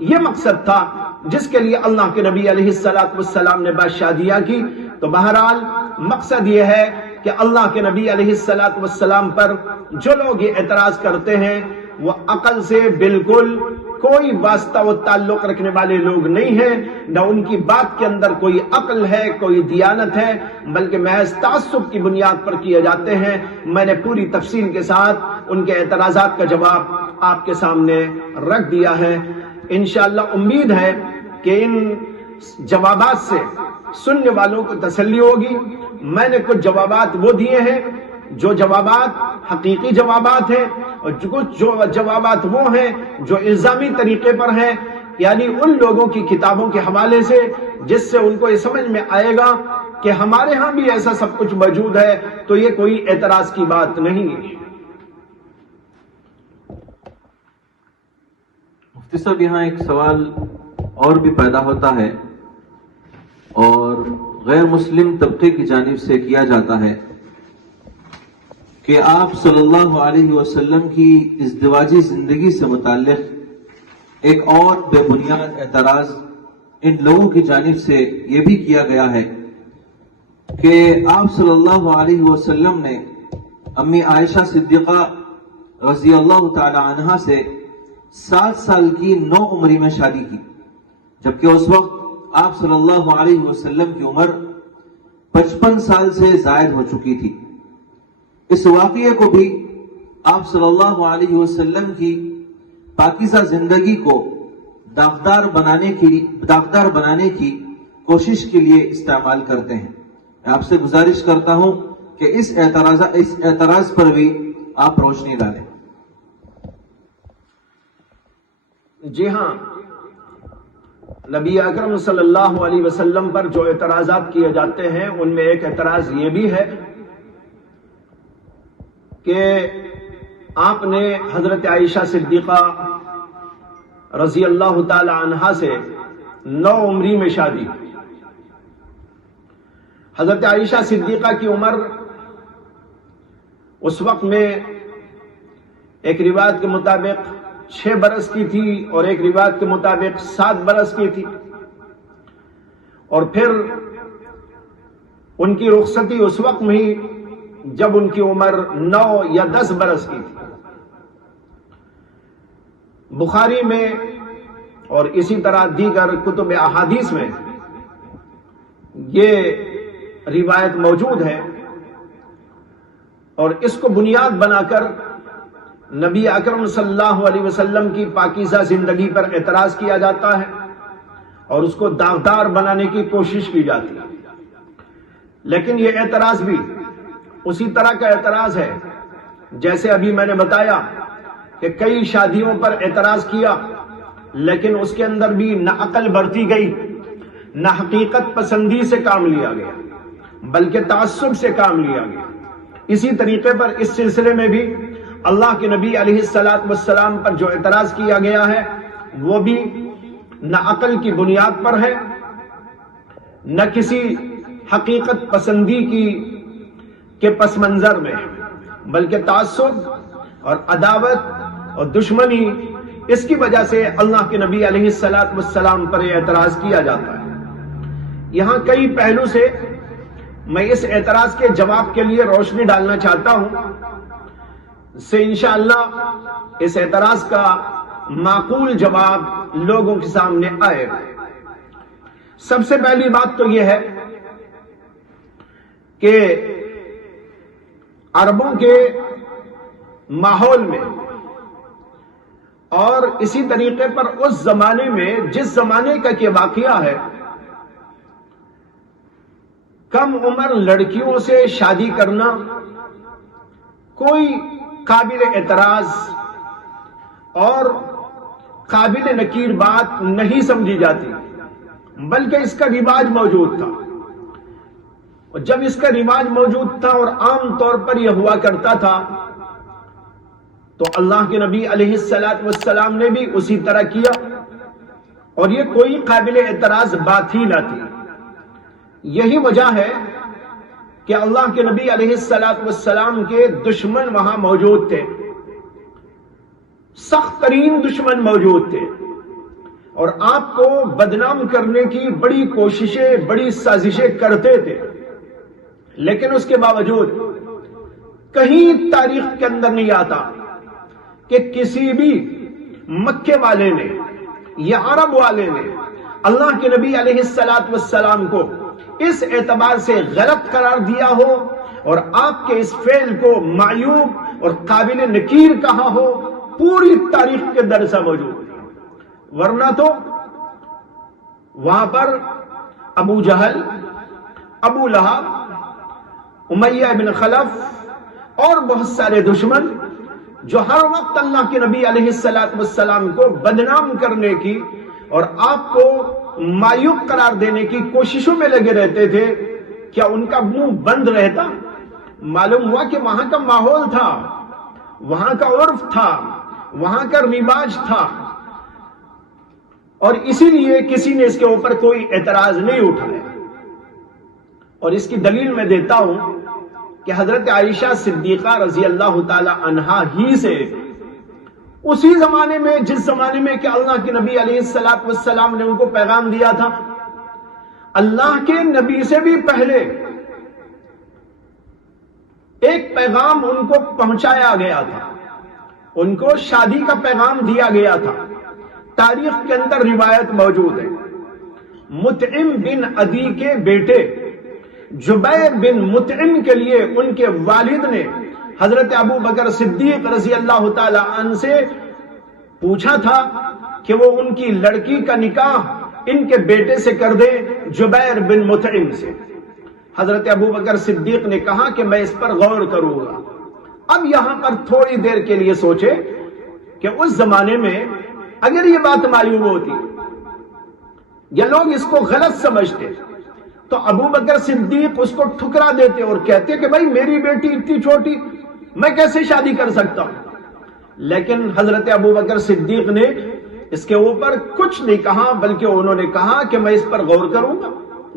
یہ مقصد تھا جس کے لیے اللہ کے نبی علیہ السلام نے بعض شادیاں کی. تو بہرحال مقصد یہ ہے کہ اللہ کے نبی علیہ السلام پر جو لوگ یہ اعتراض کرتے ہیں وہ عقل سے بالکل کوئی واسطہ و تعلق رکھنے والے لوگ نہیں ہیں, نہ ان کی بات کے اندر کوئی عقل ہے, کوئی دیانت ہے, بلکہ محض تعصب کی بنیاد پر کیے جاتے ہیں. میں نے پوری تفصیل کے ساتھ ان کے اعتراضات کا جواب آپ کے سامنے رکھ دیا ہے. انشاءاللہ امید ہے کہ ان جوابات سے سننے والوں کو تسلی ہوگی۔ میں نے کچھ جوابات وہ دیے ہیں جو جوابات حقیقی جوابات ہیں، اور کچھ جو جوابات وہ ہیں جو الزامی طریقے پر ہیں، یعنی ان لوگوں کی کتابوں کے حوالے سے جس سے ان کو یہ سمجھ میں آئے گا کہ ہمارے ہاں بھی ایسا سب کچھ موجود ہے، تو یہ کوئی اعتراض کی بات نہیں ہے۔ مفتی صاحب، یہاں ایک سوال اور بھی پیدا ہوتا ہے اور غیر مسلم طبقے کی جانب سے کیا جاتا ہے کہ آپ صلی اللہ علیہ وسلم کی ازدواجی زندگی سے متعلق ایک اور بے بنیاد اعتراض ان لوگوں کی جانب سے یہ بھی کیا گیا ہے کہ آپ صلی اللہ علیہ وسلم نے امی عائشہ صدیقہ رضی اللہ تعالی عنہا سے 7 سال کی 9 عمری میں شادی کی، جبکہ اس وقت آپ صلی اللہ علیہ وسلم کی عمر 55 سال سے زائد ہو چکی تھی۔ اس واقعے کو بھی آپ صلی اللہ علیہ وسلم کی پاکیزہ زندگی کو داغدار بنانے کی کوشش کے لیے استعمال کرتے ہیں۔ میں آپ سے گزارش کرتا ہوں کہ اس اعتراض پر بھی آپ روشنی ڈالیں۔ جی ہاں، نبی اکرم صلی اللہ علیہ وسلم پر جو اعتراضات کیے جاتے ہیں ان میں ایک اعتراض یہ بھی ہے کہ آپ نے حضرت عائشہ صدیقہ رضی اللہ تعالی عنہا سے 9 عمری میں شادی۔ حضرت عائشہ صدیقہ کی عمر اس وقت میں ایک روایت کے مطابق 6 برس کی تھی اور ایک روایت کے مطابق 7 برس کی تھی، اور پھر ان کی رخصتی اس وقت میں ہی جب ان کی عمر 9 یا 10 برس کی تھی۔ بخاری میں اور اسی طرح دیگر کتب احادیث میں یہ روایت موجود ہے، اور اس کو بنیاد بنا کر نبی اکرم صلی اللہ علیہ وسلم کی پاکیزہ زندگی پر اعتراض کیا جاتا ہے اور اس کو داغدار بنانے کی کوشش کی جاتی ہے۔ لیکن یہ اعتراض بھی اسی طرح کا اعتراض ہے جیسے ابھی میں نے بتایا کہ کئی شادیوں پر اعتراض کیا، لیکن اس کے اندر بھی نہ عقل برتی گئی، نہ حقیقت پسندی سے کام لیا گیا، بلکہ تعصب سے کام لیا گیا۔ اسی طریقے پر اس سلسلے میں بھی اللہ کے نبی علیہ الصلوۃ والسلام پر جو اعتراض کیا گیا ہے وہ بھی نہ عقل کی بنیاد پر ہے، نہ کسی حقیقت پسندی کے پس منظر میں، بلکہ تعصب اور عداوت اور دشمنی، اس کی وجہ سے اللہ کے نبی علیہ الصلوۃ والسلام پر یہ اعتراض کیا جاتا ہے۔ یہاں کئی پہلو سے میں اس اعتراض کے جواب کے لیے روشنی ڈالنا چاہتا ہوں، سے انشاءاللہ اس اعتراض کا معقول جواب لوگوں کے سامنے آئے۔ سب سے پہلی بات تو یہ ہے کہ عربوں کے ماحول میں اور اسی طریقے پر اس زمانے میں جس زمانے کا یہ واقعہ ہے، کم عمر لڑکیوں سے شادی کرنا کوئی قابل اعتراض اور قابل نکیر بات نہیں سمجھی جاتی، بلکہ اس کا رواج موجود تھا۔ اور جب اس کا رواج موجود تھا اور عام طور پر یہ ہوا کرتا تھا، تو اللہ کے نبی علیہ الصلوۃ والسلام نے بھی اسی طرح کیا، اور یہ کوئی قابل اعتراض بات ہی نہ تھی۔ یہی وجہ ہے کہ اللہ کے نبی علیہ الصلوۃ والسلام کے دشمن وہاں موجود تھے، سخت ترین دشمن موجود تھے، اور آپ کو بدنام کرنے کی بڑی کوششیں، بڑی سازشیں کرتے تھے۔ لیکن اس کے باوجود کہیں تاریخ کے اندر نہیں آتا کہ کسی بھی مکے والے نے یا عرب والے نے اللہ کے نبی علیہ الصلوۃ والسلام کو اس اعتبار سے غلط قرار دیا ہو اور آپ کے اس فعل کو معیوب اور قابل نکیر کہا ہو۔ پوری تاریخ کے اندر ایسا موجود ہے، ورنہ تو وہاں پر ابو جہل، ابو لہب، امیہ بن خلف اور بہت سارے دشمن جو ہر وقت اللہ کے نبی علیہ السلام کو بدنام کرنے کی اور آپ کو معیوب قرار دینے کی کوششوں میں لگے رہتے تھے، کیا ان کا منہ بند رہتا؟ معلوم ہوا کہ وہاں کا ماحول تھا، وہاں کا عرف تھا، وہاں کا رواج تھا، اور اسی لیے کسی نے اس کے اوپر کوئی اعتراض نہیں اٹھایا۔ اور اس کی دلیل میں دیتا ہوں کہ حضرت عائشہ صدیقہ رضی اللہ تعالی عنہا ہی سے اسی زمانے میں، جس زمانے میں کہ اللہ کے نبی علیہ السلام نے ان کو پیغام دیا تھا، اللہ کے نبی سے بھی پہلے ایک پیغام ان کو پہنچایا گیا تھا، ان کو شادی کا پیغام دیا گیا تھا۔ تاریخ کے اندر روایت موجود ہے، مطعم بن عدی کے بیٹے جبیر بن مطعم کے لیے ان کے والد نے حضرت ابو بکر صدیق رضی اللہ تعالی عنہ سے پوچھا تھا کہ وہ ان کی لڑکی کا نکاح ان کے بیٹے سے کر دے، جبیر بن مطعم سے۔ حضرت ابو بکر صدیق نے کہا کہ میں اس پر غور کروں گا۔ اب یہاں پر تھوڑی دیر کے لیے سوچے کہ اس زمانے میں اگر یہ بات معلوم ہوتی یا لوگ اس کو غلط سمجھتے تو ابو بکر صدیق اس کو ٹھکرا دیتے اور کہتے کہ بھائی میری بیٹی اتنی چھوٹی، میں کیسے شادی کر سکتا ہوں؟ لیکن حضرت ابو بکر صدیق نے اس کے اوپر کچھ نہیں کہا، بلکہ انہوں نے کہا کہ میں اس پر غور کروں گا۔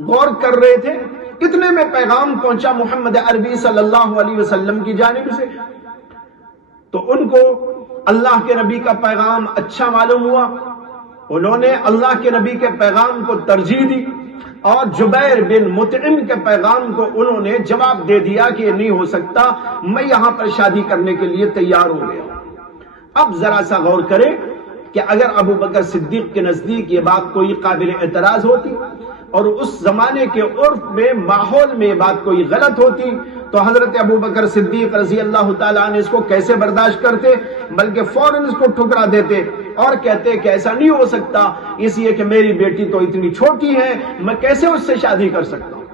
غور کر رہے تھے، اتنے میں پیغام پہنچا محمد عربی صلی اللہ علیہ وسلم کی جانب سے، تو ان کو اللہ کے نبی کا پیغام اچھا معلوم ہوا، انہوں نے اللہ کے نبی کے پیغام کو ترجیح دی اور جبیر بن مطعم کے پیغام کو انہوں نے جواب دے دیا کہ یہ نہیں ہو سکتا، میں یہاں پر شادی کرنے کے لیے تیار ہو گیا۔ اب ذرا سا غور کریں کہ اگر ابو بکر صدیق کے نزدیک یہ بات کوئی قابل اعتراض ہوتی اور اس زمانے کے عرف میں، ماحول میں یہ بات کوئی غلط ہوتی تو حضرت ابو بکر صدیق رضی اللہ تعالیٰ عنہ اس کو کیسے برداشت کرتے، بلکہ فوراً اس کو ٹھکرا دیتے اور کہتے کہ ایسا نہیں ہو سکتا، اس لیے کہ میری بیٹی تو اتنی چھوٹی ہے، میں کیسے اس سے شادی کر سکتا ہوں؟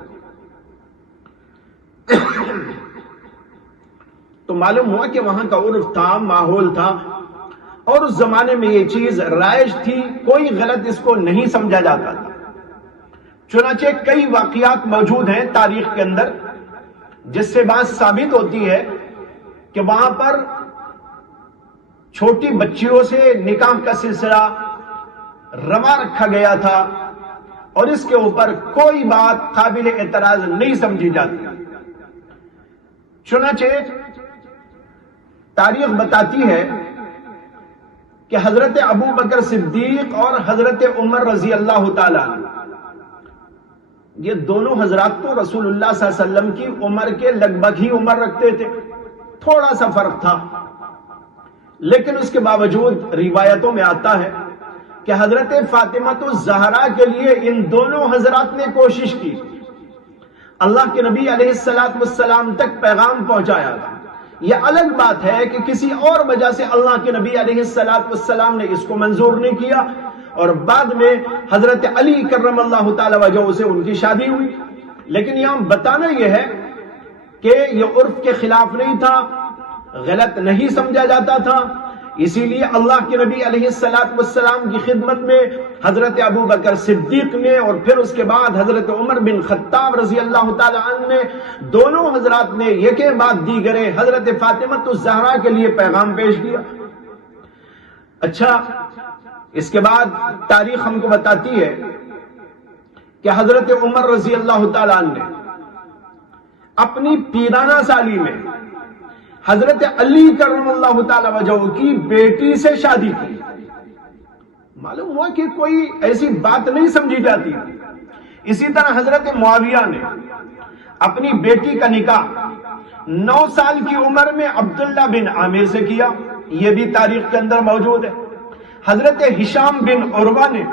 تو معلوم ہوا کہ وہاں کا عرف تھا، ماحول تھا، اور اس زمانے میں یہ چیز رائج تھی، کوئی غلط اس کو نہیں سمجھا جاتا تھا۔ چنانچہ کئی واقعات موجود ہیں تاریخ کے اندر جس سے بات ثابت ہوتی ہے کہ وہاں پر چھوٹی بچیوں سے نکاح کا سلسلہ روا رکھا گیا تھا اور اس کے اوپر کوئی بات قابل اعتراض نہیں سمجھی جاتی۔ چنانچہ تاریخ بتاتی ہے کہ حضرت ابو بکر صدیق اور حضرت عمر رضی اللہ تعالیٰ یہ دونوں حضرات تو رسول اللہ صلی اللہ علیہ وسلم کی عمر کے لگ بھگ ہی عمر رکھتے تھے، تھوڑا سا فرق تھا، لیکن اس کے باوجود روایتوں میں آتا ہے کہ حضرت فاطمہ الزہرا کے لیے ان دونوں حضرات نے کوشش کی، اللہ کے نبی علیہ السلام تک پیغام پہنچایا تھا۔ یہ الگ بات ہے کہ کسی اور وجہ سے اللہ کے نبی علیہ السلام نے اس کو منظور نہیں کیا اور بعد میں حضرت علی کرم اللہ تعالی وجہ سے ان کی شادی ہوئی۔ لیکن یہاں بتانا یہ ہے کہ یہ عرف کے خلاف نہیں تھا، غلط نہیں سمجھا جاتا تھا، اسی لیے اللہ کے نبی علیہ السلام کی خدمت میں حضرت ابو بکر صدیق نے اور پھر اس کے بعد حضرت عمر بن خطاب رضی اللہ تعالی عنہ نے، دونوں حضرات نے یکے بعد دیگرے حضرت فاطمہ الزہرا کے لیے پیغام پیش کیا۔ اچھا، اس کے بعد تاریخ ہم کو بتاتی ہے کہ حضرت عمر رضی اللہ تعالی عنہ نے اپنی پیرانہ سالی میں حضرت علی کرم اللہ تعالی وجہ کی بیٹی سے شادی کی۔ معلوم ہوا کہ کوئی ایسی بات نہیں سمجھی جاتی۔ اسی طرح حضرت معاویہ نے اپنی بیٹی کا نکاح 9 سال کی عمر میں عبداللہ بن عامر سے کیا، یہ بھی تاریخ کے اندر موجود ہے۔ حضرت ہشام بن عروہ نے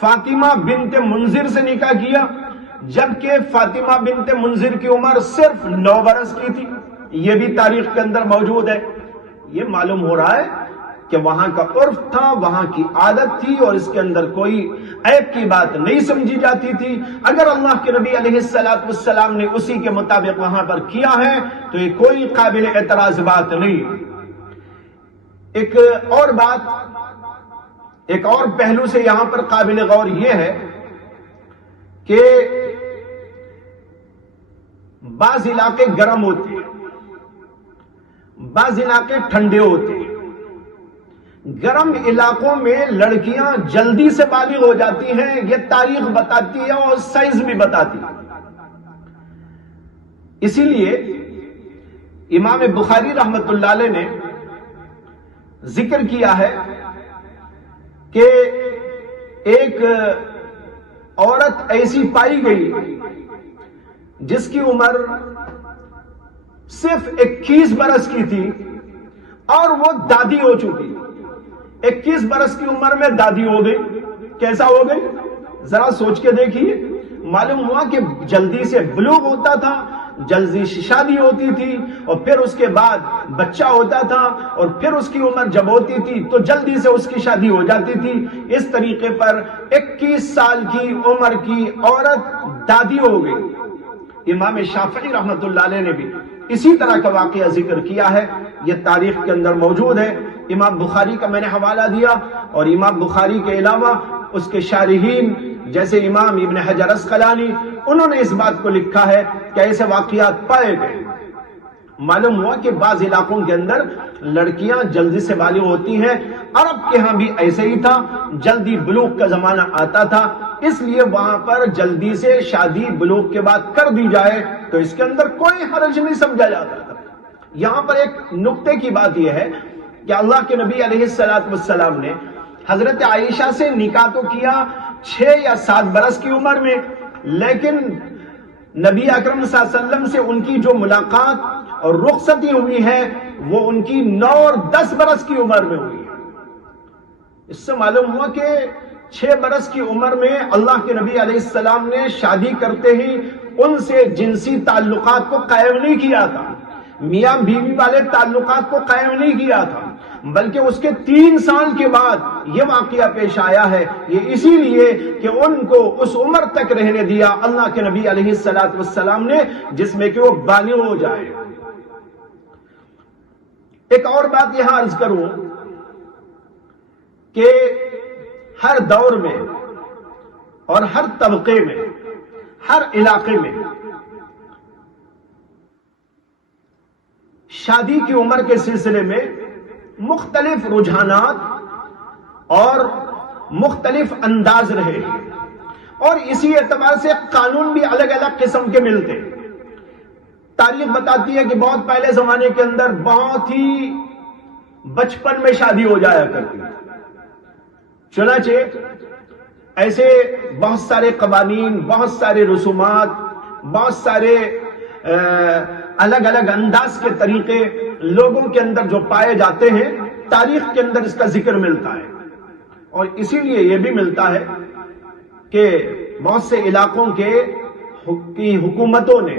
فاطمہ بنت منذر سے نکاح کیا، جبکہ فاطمہ بنت منذر کی عمر صرف 9 برس کی تھی، یہ بھی تاریخ کے اندر موجود ہے۔ یہ معلوم ہو رہا ہے کہ وہاں کا عرف تھا، وہاں کی عادت تھی، اور اس کے اندر کوئی عیب کی بات نہیں سمجھی جاتی تھی۔ اگر اللہ کے نبی علیہ السلام نے اسی کے مطابق وہاں پر کیا ہے تو یہ کوئی قابل اعتراض بات نہیں۔ ایک اور پہلو سے یہاں پر قابل غور یہ ہے کہ بعض علاقے گرم ہوتے ہیں، بعض علاقے ٹھنڈے ہوتے ہیں۔ گرم علاقوں میں لڑکیاں جلدی سے بالغ ہو جاتی ہیں، یہ تاریخ بتاتی ہے اور سائنس بھی بتاتی ہے۔ اسی لیے امام بخاری رحمت اللہ علیہ نے ذکر کیا ہے کہ ایک عورت ایسی پائی گئی جس کی عمر صرف 21 برس کی تھی اور وہ دادی ہو چکی۔ 21 برس کی عمر میں دادی ہو گئی۔ کیسا ہو گئی ذرا سوچ کے دیکھیے۔ معلوم ہوا کہ جلدی سے بلوغ ہوتا تھا، جلدی سے شادی ہوتی تھی، اور پھر اس کے بعد بچہ ہوتا تھا، اور پھر اس کی عمر جب ہوتی تھی تو جلدی سے اس کی شادی ہو جاتی تھی۔ اس طریقے پر 21 سال کی عمر کی عورت دادی ہو گئی۔ امام شافعی رحمت اللہ علیہ نے بھی اسی طرح کا واقعہ ذکر کیا ہے، یہ تاریخ کے اندر موجود ہے۔ امام بخاری کا میں نے حوالہ دیا، اور امام بخاری کے علاوہ اس کے شارحین جیسے امام ابن حجر اسقلانی، انہوں نے اس بات کو لکھا ہے کہ ایسے واقعات پائے گئے۔ معلوم ہوا کہ بعض علاقوں کے اندر لڑکیاں جلدی سے بالغ ہوتی ہیں، عرب کے ہاں بھی ایسے ہی تھا، جلدی بلوغ کا زمانہ آتا تھا، اس لیے وہاں پر جلدی سے شادی بلوغ کے بعد کر دی جائے تو اس کے اندر کوئی حرج نہیں سمجھا جاتا تھا۔ یہاں پر ایک نکتے کی بات یہ ہے کہ اللہ کے نبی علیہ السلام نے حضرت عائشہ سے نکاح تو کیا 6 یا 7 برس کی عمر میں، لیکن نبی اکرم صلی اللہ علیہ وسلم سے ان کی جو ملاقات اور رخصتی ہوئی ہے وہ ان کی 9 اور 10 برس کی عمر میں ہوئی ہے۔ اس سے معلوم ہوا کہ 6 برس کی عمر میں اللہ کے نبی علیہ السلام نے شادی کرتے ہی ان سے جنسی تعلقات کو قائم نہیں کیا تھا، میاں بیوی والے تعلقات کو قائم نہیں کیا تھا، بلکہ اس کے 3 سال کے بعد یہ واقعہ پیش آیا ہے۔ یہ اسی لیے کہ ان کو اس عمر تک رہنے دیا اللہ کے نبی علیہ السلام نے جس میں کہ وہ بالغ ہو جائے۔ ایک اور بات یہاں عرض کروں کہ ہر دور میں اور ہر طبقے میں، ہر علاقے میں شادی کی عمر کے سلسلے میں مختلف رجحانات اور مختلف انداز رہے، اور اسی اعتبار سے قانون بھی الگ الگ قسم کے ملتے ہیں۔ تاریخ بتاتی ہے کہ بہت پہلے زمانے کے اندر بہت ہی بچپن میں شادی ہو جایا کرتی، چنانچہ ایسے بہت سارے قوانین، بہت سارے رسومات، بہت سارے الگ الگ انداز کے طریقے لوگوں کے اندر جو پائے جاتے ہیں، تاریخ کے اندر اس کا ذکر ملتا ہے۔ اور اسی لیے یہ بھی ملتا ہے کہ بہت سے علاقوں کی حکومتوں نے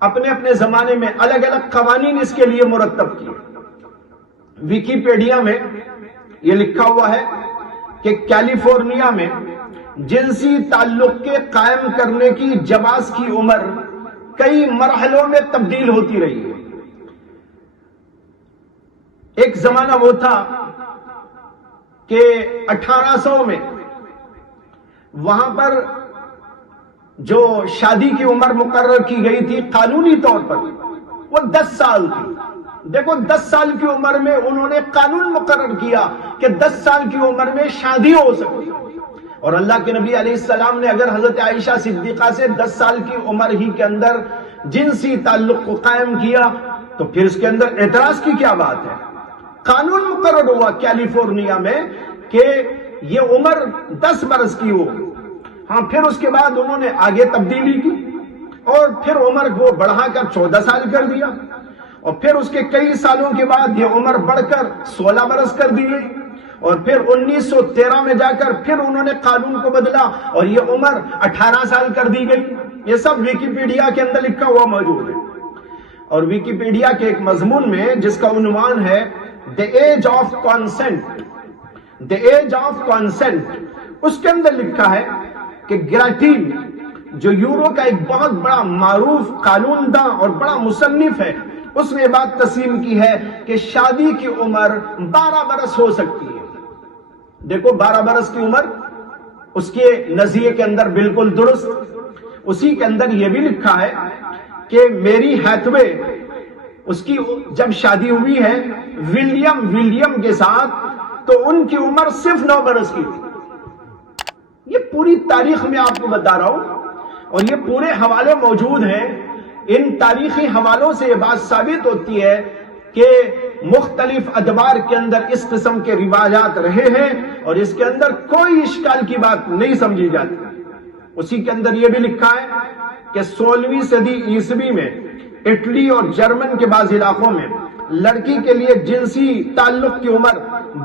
اپنے اپنے زمانے میں الگ الگ قوانین اس کے لیے مرتب کیے۔ ویکیپیڈیا میں یہ لکھا ہوا ہے کہ کیلیفورنیا میں جنسی تعلق کے قائم کرنے کی جواز کی عمر کئی مرحلوں میں تبدیل ہوتی رہی ہے۔ ایک زمانہ وہ تھا کہ 1800 میں وہاں پر جو شادی کی عمر مقرر کی گئی تھی قانونی طور پر وہ 10 سال تھی۔ دیکھو 10 سال کی عمر میں انہوں نے قانون مقرر کیا کہ 10 سال کی عمر میں شادی ہو سکتی، اور اللہ کے نبی علیہ السلام نے اگر حضرت عائشہ صدیقہ سے 10 سال کی عمر ہی کے اندر جنسی تعلق کو قائم کیا تو پھر اس کے اندر اعتراض کی کیا بات ہے؟ قانون مقرر ہوا کیلیفورنیا میں کہ یہ عمر 10 برس کی ہو۔ ہاں پھر اس کے بعد انہوں نے آگے تبدیلی کی اور پھر عمر کو بڑھا کر 14 سال کر دیا، اور پھر اس کے کئی سالوں کے بعد یہ عمر بڑھ کر 16 برس کر دی گئی، اور پھر 1913 میں جا کر پھر انہوں نے قانون کو بدلا اور یہ عمر 18 سال کر دی گئی۔ یہ سب ویکیپیڈیا کے اندر لکھا ہوا موجود ہے۔ اور ویکیپیڈیا کے ایک مضمون میں جس کا عنوان ہے the age of consent, the age of consent, اس کے اندر لکھا ہے کہ گراٹین جو یورو کا ایک بہت بڑا معروف قانون داں اور بڑا مصنف ہے، اس نے بات تسلیم کی ہے کہ شادی کی عمر 12 برس ہو سکتی ہے۔ دیکھو 12 برس کی عمر اس کے نظریے کے اندر بالکل درست۔ اسی کے اندر یہ بھی لکھا ہے کہ میری ہیتھوے اس کی جب شادی ہوئی ہے ولیم کے ساتھ تو ان کی عمر صرف 9 برس کی تھی۔ یہ پوری تاریخ میں آپ کو بتا رہا ہوں اور یہ پورے حوالے موجود ہیں۔ ان تاریخی حوالوں سے یہ بات ثابت ہوتی ہے کہ مختلف ادوار کے اندر اس قسم کے رواجات رہے ہیں اور اس کے اندر کوئی اشکال کی بات نہیں سمجھی جاتی۔ اسی کے اندر یہ بھی لکھا ہے کہ 16ویں صدی عیسوی میں اٹلی اور جرمن کے بعض علاقوں میں لڑکی کے لیے جنسی تعلق کی عمر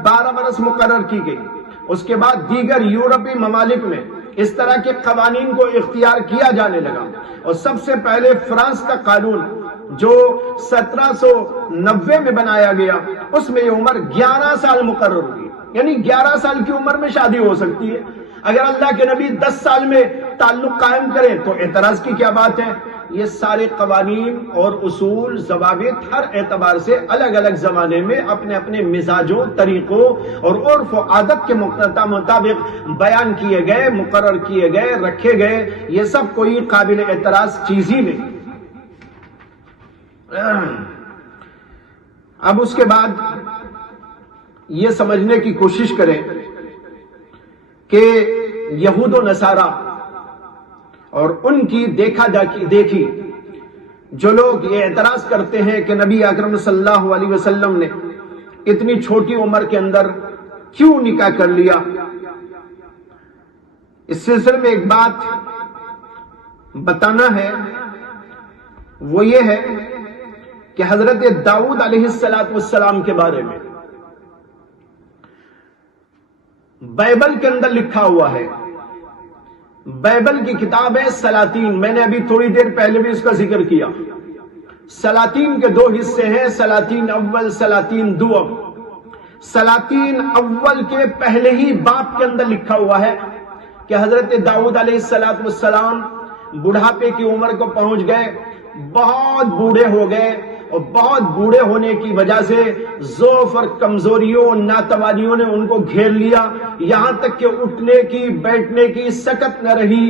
12 برس مقرر کی گئی۔ اس کے بعد دیگر یورپی ممالک میں اس طرح کے قوانین کو اختیار کیا جانے لگا اور سب سے پہلے فرانس کا قانون جو 1790 میں بنایا گیا اس میں یہ عمر 11 سال مقرر ہوئی، یعنی 11 سال کی عمر میں شادی ہو سکتی ہے۔ اگر اللہ کے نبی 10 سال میں تعلق قائم کریں تو اعتراض کی کیا بات ہے؟ یہ سارے قوانین اور اصول ضوابط ہر اعتبار سے الگ الگ زمانے میں اپنے اپنے مزاجوں، طریقوں اور عرف و عادت کے مطابق بیان کیے گئے، مقرر کیے گئے، رکھے گئے۔ یہ سب کوئی قابل اعتراض چیز ہی نہیں۔ اب اس کے بعد یہ سمجھنے کی کوشش کریں کہ یہود و نصارہ اور ان کی دیکھا دیکھی جو لوگ یہ اعتراض کرتے ہیں کہ نبی اکرم صلی اللہ علیہ وسلم نے اتنی چھوٹی عمر کے اندر کیوں نکاح کر لیا، اس سلسلے میں ایک بات بتانا ہے، وہ یہ ہے کہ حضرت داؤد علیہ السلام کے بارے میں بائبل کے اندر لکھا ہوا ہے۔ بائبل کی کتاب ہے سلاطین، میں نے ابھی تھوڑی دیر پہلے بھی اس کا ذکر کیا۔ سلاطین کے 2 حصے ہیں، سلاطین اول، سلاطین دوم۔ سلاطین اول کے پہلے ہی باب کے اندر لکھا ہوا ہے کہ حضرت داؤد علیہ السلام بڑھاپے کی عمر کو پہنچ گئے، بہت بوڑھے ہو گئے اور بہت بوڑھے ہونے کی وجہ سے ضعف اور کمزوریوں اور ناتوانیوں نے ان کو گھیر لیا، یہاں تک کہ اٹھنے کی بیٹھنے کی سکت نہ رہی،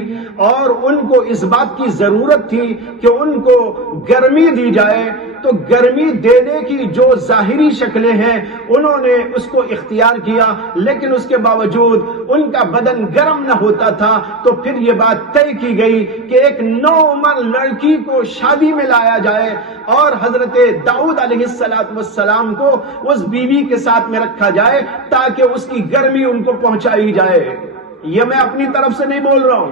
اور ان کو اس بات کی ضرورت تھی کہ ان کو گرمی دی جائے، تو گرمی دینے کی جو ظاہری شکلیں ہیں انہوں نے اس کو اختیار کیا، لیکن اس کے باوجود ان کا بدن گرم نہ ہوتا تھا۔ تو پھر یہ بات طے کی گئی کہ ایک نوعمر لڑکی کو شادی میں لایا جائے اور حضرت داؤد علیہ السلام کو اس بیوی کے ساتھ میں رکھا جائے تاکہ اس کی گرمی ان کو پہنچائی جائے۔ یہ میں اپنی طرف سے نہیں بول رہا ہوں،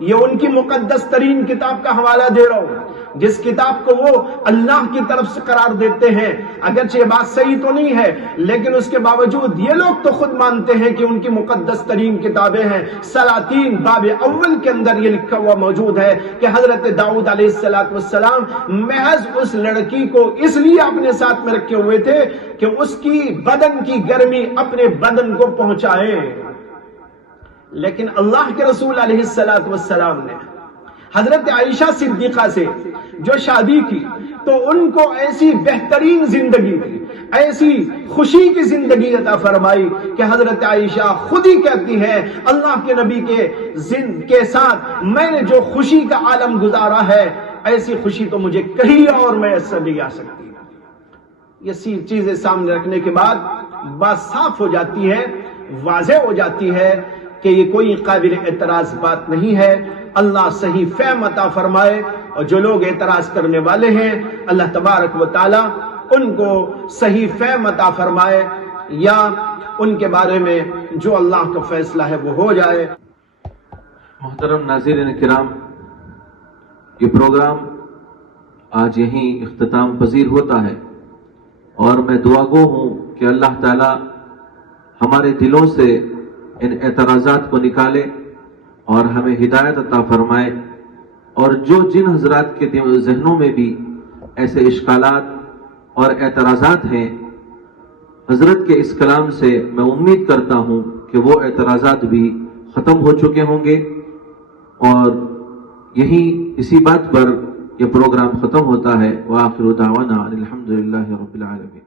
یہ ان کی مقدس ترین کتاب کا حوالہ دے رہا ہوں، جس کتاب کو وہ اللہ کی طرف سے قرار دیتے ہیں۔ اگرچہ یہ بات صحیح تو نہیں ہے، لیکن اس کے باوجود یہ لوگ تو خود مانتے ہیں کہ ان کی مقدس ترین کتابیں ہیں۔ سلاطین باب اول کے اندر یہ لکھا ہوا موجود ہے کہ حضرت داؤد علیہ السلام محض اس لڑکی کو اس لیے اپنے ساتھ میں رکھے ہوئے تھے کہ اس کی بدن کی گرمی اپنے بدن کو پہنچائے۔ لیکن اللہ کے رسول علیہ السلام نے حضرت عائشہ صدیقہ سے جو شادی کی تو ان کو ایسی بہترین زندگی دی، ایسی خوشی کی زندگی عطا فرمائی کہ حضرت عائشہ خود ہی کہتی ہے اللہ کے نبی کے ساتھ میں نے جو خوشی کا عالم گزارا ہے، ایسی خوشی تو مجھے کہیں اور میسر نہیں آ سکتی۔ یہ چیزیں سامنے رکھنے کے بعد بات صاف ہو جاتی ہے، واضح ہو جاتی ہے کہ یہ کوئی قابل اعتراض بات نہیں ہے۔ اللہ صحیح فہم عطا فرمائے، اور جو لوگ اعتراض کرنے والے ہیں اللہ تبارک و تعالی ان کو صحیح فہم عطا فرمائے، یا ان کے بارے میں جو اللہ کا فیصلہ ہے وہ ہو جائے۔ محترم ناظرین کرام، یہ پروگرام آج یہیں اختتام پذیر ہوتا ہے، اور میں دعا گو ہوں کہ اللہ تعالی ہمارے دلوں سے ان اعتراضات کو نکالے اور ہمیں ہدایت عطا فرمائے، اور جن حضرات کے ذہنوں میں بھی ایسے اشکالات اور اعتراضات ہیں حضرت کے اس کلام سے میں امید کرتا ہوں کہ وہ اعتراضات بھی ختم ہو چکے ہوں گے، اور اسی بات پر یہ پروگرام ختم ہوتا ہے۔ وآخر دعوانا الحمدللہ رب العالمین۔